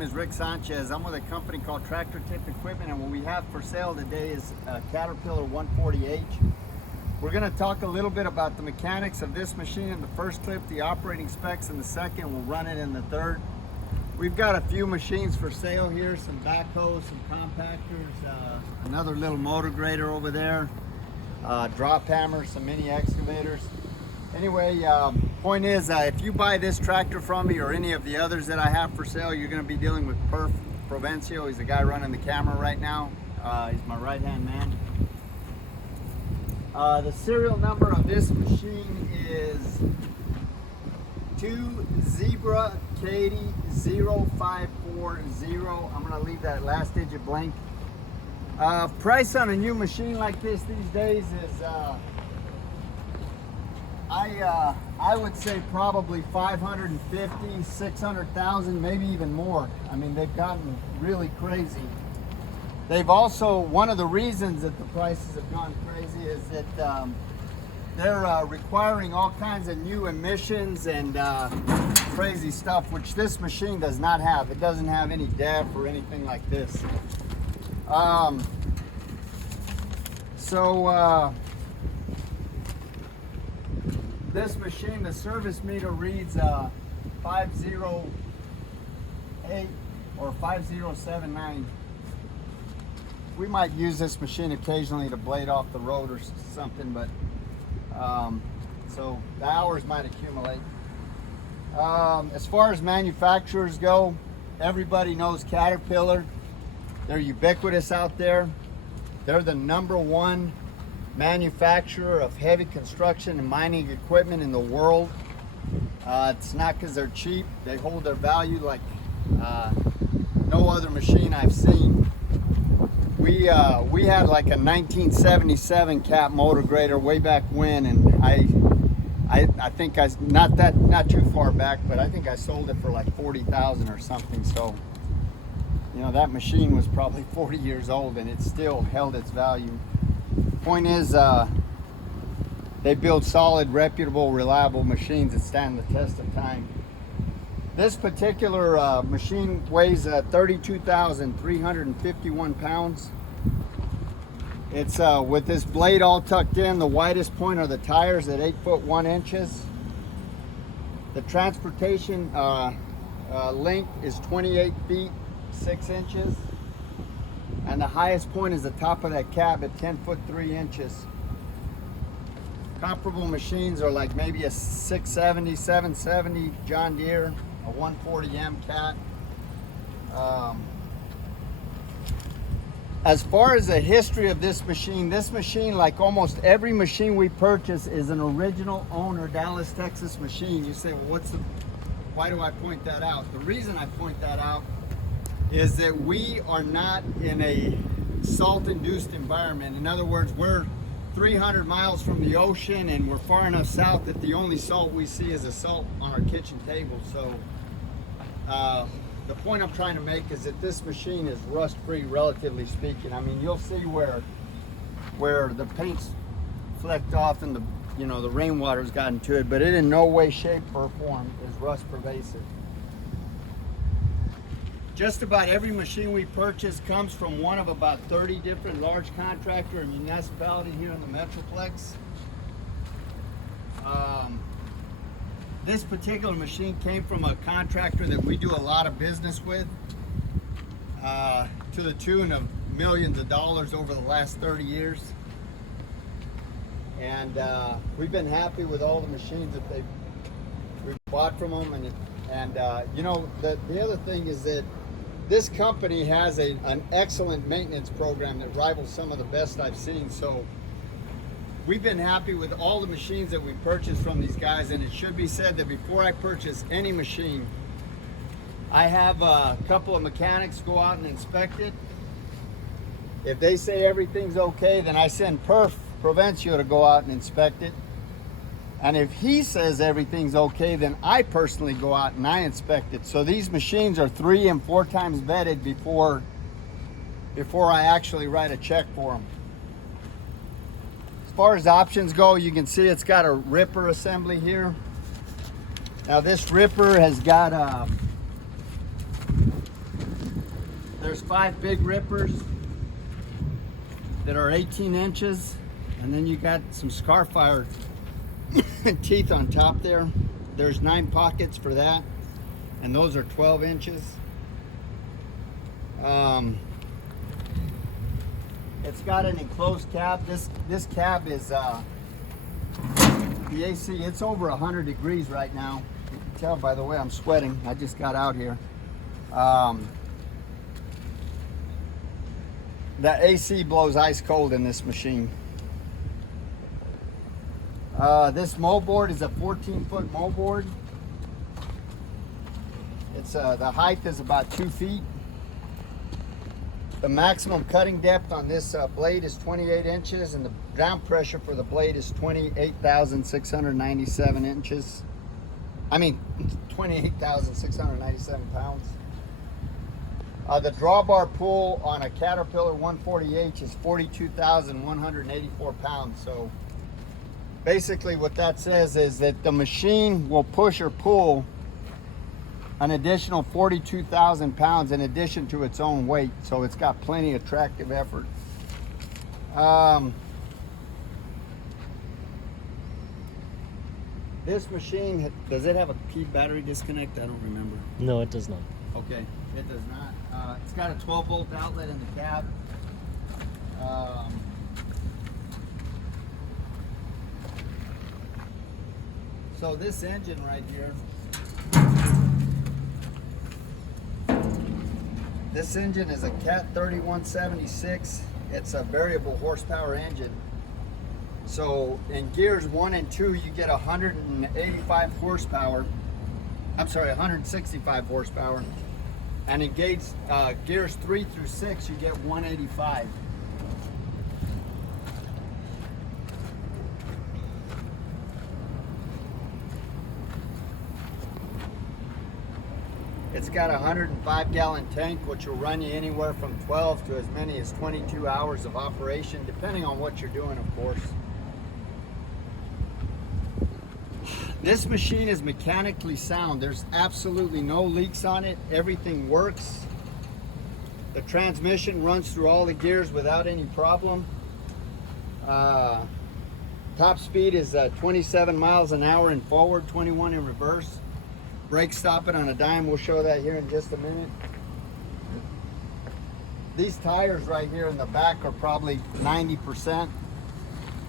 name is Rick Sanchez. I'm with a company called Tractor Tip Equipment, and what we have for sale today is a Caterpillar 140H. We're going to talk a little bit about the mechanics of this machine in the first clip, the operating specs in the second, we'll run it in the third. We've got a few machines for sale here, some backhoes, some compactors, another little motor grader over there, drop hammers, some mini excavators. Anyway, point is, if you buy this tractor from me or any of the others that I have for sale, you're going to be dealing with Perf Provencio. He's the guy running the camera right now. He's my right-hand man. The serial number of this machine is 2 Zebra Katie 0540. I'm going to leave that last digit blank. Price on a new machine like this these days is I would say probably 550, 600,000, maybe even more. I mean, they've gotten really crazy. They've also, one of the reasons that the prices have gone crazy is that they're requiring all kinds of new emissions and crazy stuff, which this machine does not have. It doesn't have any DEF or anything like this. This machine, the service meter reads 508 or 5079. We might use this machine occasionally to blade off the road or something, but so the hours might accumulate. As far as manufacturers go, everybody knows Caterpillar. They're ubiquitous out there. They're the #1 manufacturer of heavy construction and mining equipment in the world. It's not because they're cheap. They hold their value like no other machine I've seen. We had like a 1977 Cat motor grader way back when, and I think not too far back, but I think I sold it for like 40,000 or something. So, you know, that machine was probably 40 years old and it still held its value. Point is, they build solid, reputable, reliable machines that stand the test of time. This particular machine weighs 32,351 pounds. It's with this blade all tucked in. The widest point are the tires at 8 foot 1 inches. The transportation length is 28 feet 6 inches. And the highest point is the top of that cab at 10 foot 3 inches. Comparable machines are like maybe a 670, 770 John Deere, a 140M Cat. As far as the history of this machine, like almost every machine we purchase, is an original owner Dallas, Texas machine. You say, well, why do I point that out? The reason I point that out is that we are not in a salt-induced environment. In other words, we're 300 miles from the ocean and we're far enough south that the only salt we see is the salt on our kitchen table. So the point I'm trying to make is that this machine is rust-free, relatively speaking. I mean, you'll see where the paint's flecked off and the rainwater's gotten to it, but it in no way, shape, or form is rust pervasive. Just about every machine we purchase comes from one of about 30 different large contractor and municipality here in the Metroplex. This particular machine came from a contractor that we do a lot of business with, to the tune of millions of dollars over the last 30 years. And we've been happy with all the machines that we've bought from them. And you know, the other thing is that this company has an excellent maintenance program that rivals some of the best I've seen. So we've been happy with all the machines that we purchased from these guys. And it should be said that before I purchase any machine, I have a couple of mechanics go out and inspect it. If they say everything's okay, then I send Perf Provencio to go out and inspect it. And if he says everything's okay, then I personally go out and I inspect it. So these machines are 3 and 4 times vetted before I actually write a check for them. As far as options go, you can see it's got a ripper assembly here. Now this ripper has got There's 5 big rippers that are 18 inches, and then you got some Scarfire teeth on top there. There's 9 pockets for that, and those are 12 inches. It's got an enclosed cab. This cab is the AC. It's over 100 degrees right now. You can tell by the way I'm sweating. I just got out here. The AC blows ice cold in this machine. This moldboard is a 14-foot moldboard. It's the height is about 2 feet. The maximum cutting depth on this blade is 28 inches, and the ground pressure for the blade is 28,697 inches. I mean, 28,697 pounds. The drawbar pull on a Caterpillar 140H is 42,184 pounds. So basically what that says is that the machine will push or pull an additional 42,000 pounds in addition to its own weight. So it's got plenty of tractive effort. This machine, does it have a key battery disconnect? I don't remember. No, it does not. Okay, it does not. It's got a 12-volt outlet in the cab. So this engine right here, this engine is a Cat 3176. It's a variable horsepower engine. So in gears 1 and 2, you get 185 horsepower. I'm sorry, 165 horsepower. And in gears 3 through 6, you get 185. It's got a 105-gallon tank, which will run you anywhere from 12 to as many as 22 hours of operation, depending on what you're doing, of course. This machine is mechanically sound. There's absolutely no leaks on it. Everything works. The transmission runs through all the gears without any problem. Top speed is 27 miles an hour in forward, 21 in reverse. Brake stopping on a dime. We'll show that here in just a minute. These tires right here in the back are probably 90%.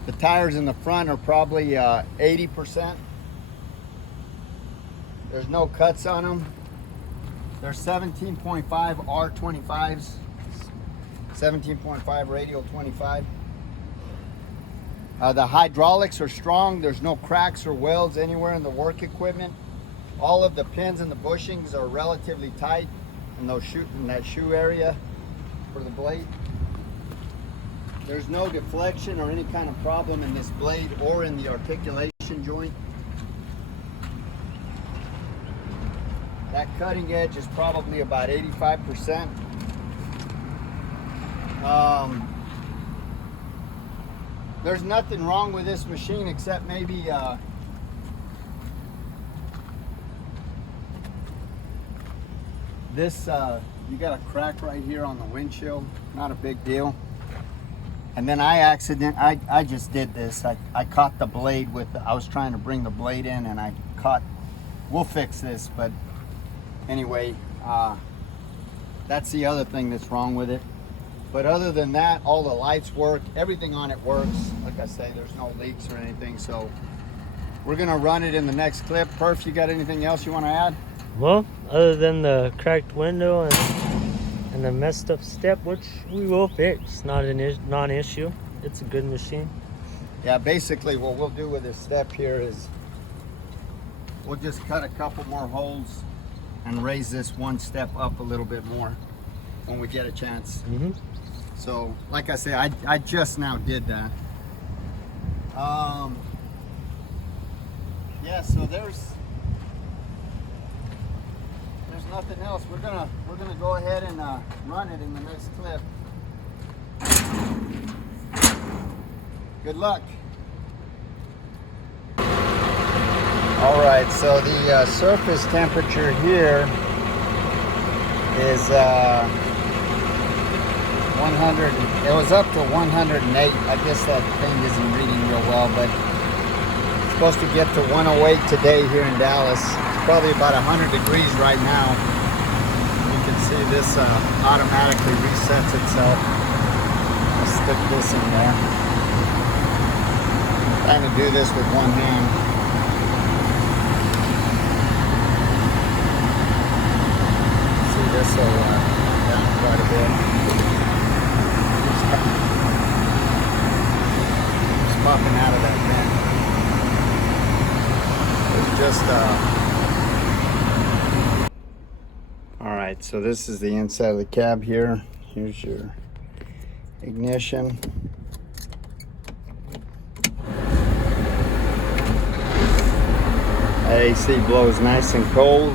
The tires in the front are probably 80%. There's no cuts on them. They're 17.5 R25s, 17.5 radial 25. The hydraulics are strong. There's no cracks or welds anywhere in the work equipment. All of the pins and the bushings are relatively tight in that shoe area for the blade. There's no deflection or any kind of problem in this blade or in the articulation joint. That cutting edge is probably about 85%. There's nothing wrong with this machine except maybe this, you got a crack right here on the windshield, not a big deal. And then I just did this. I caught the blade with, I was trying to bring the blade in and I caught, we'll fix this, but anyway, that's the other thing that's wrong with it. But other than that, all the lights work, everything on it works. Like I say, there's no leaks or anything, so we're gonna run it in the next clip. Perf, you got anything else you wanna add? Well, other than the cracked window and the messed up step, which we will fix, not a non-issue. It's a good machine. Yeah, basically what we'll do with this step here is we'll just cut a couple more holes and raise this one step up a little bit more when we get a chance. Mm-hmm. So, like I say, I just now did that. Yeah, so there's nothing else. We're gonna go ahead and run it in the next clip. Good luck. All right, so the surface temperature here is 100. It was up to 108. I guess that thing isn't reading real well, but it's supposed to get to 108 today here in Dallas. It's probably about 100 degrees right now. You can see this automatically resets itself. I'll stick this in there. Trying to do this with one hand. See, this will down quite a bit. It's popping out of that vent. It's just all right, so this is the inside of the cab here. Here's your ignition. AC blows nice and cold.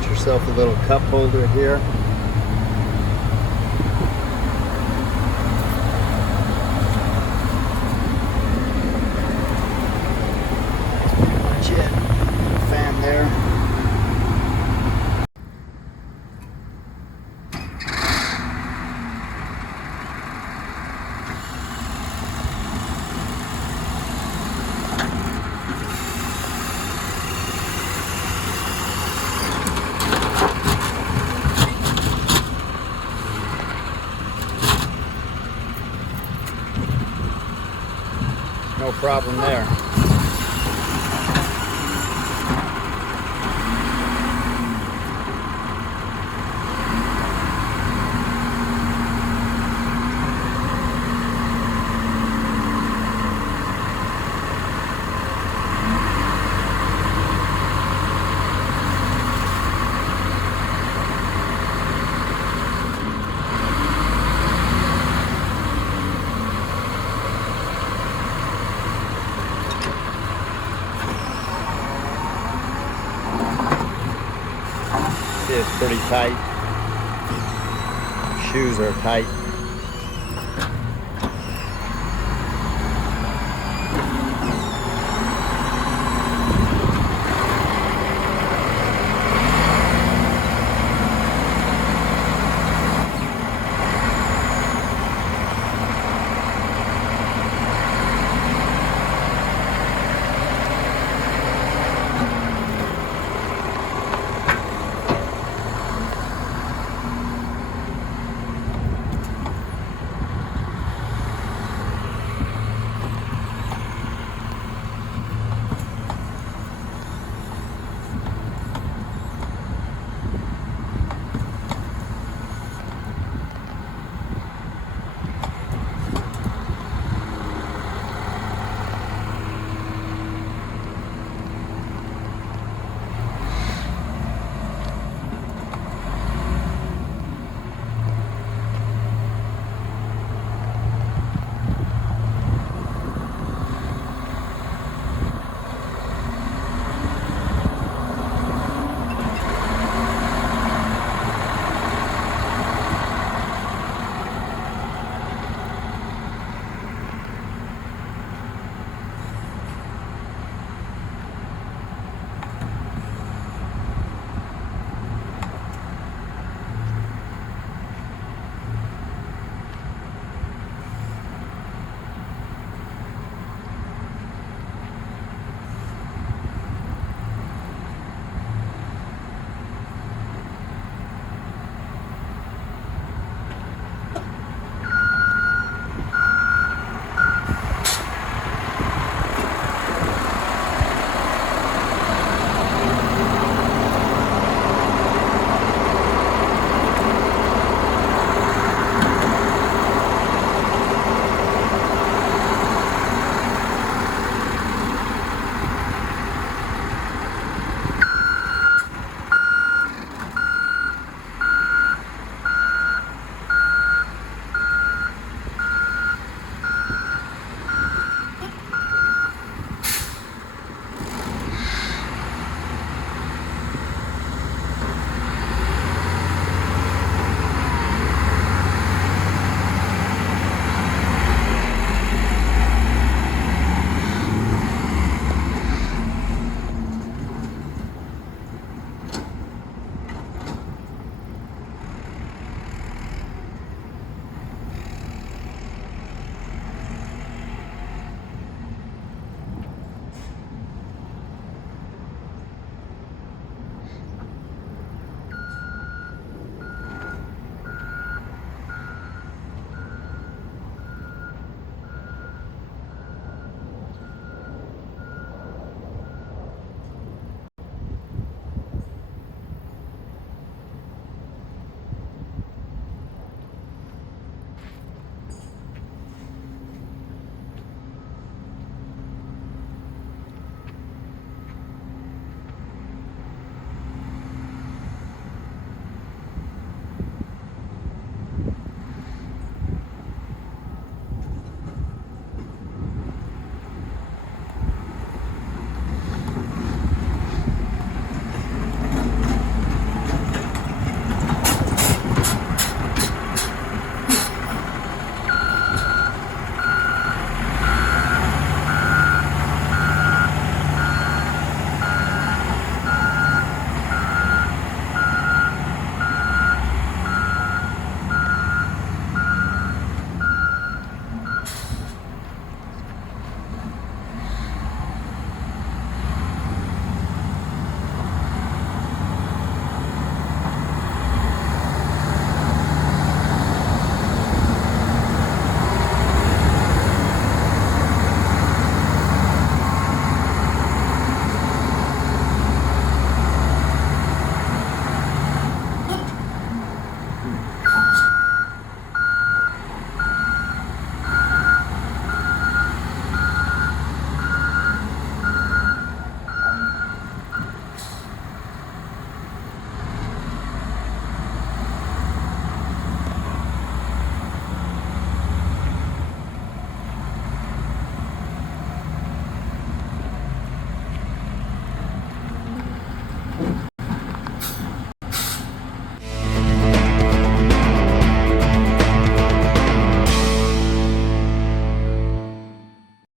Get yourself a little cup holder here. That's pretty much it. Fan there. No problem there. It's pretty tight. Shoes are tight.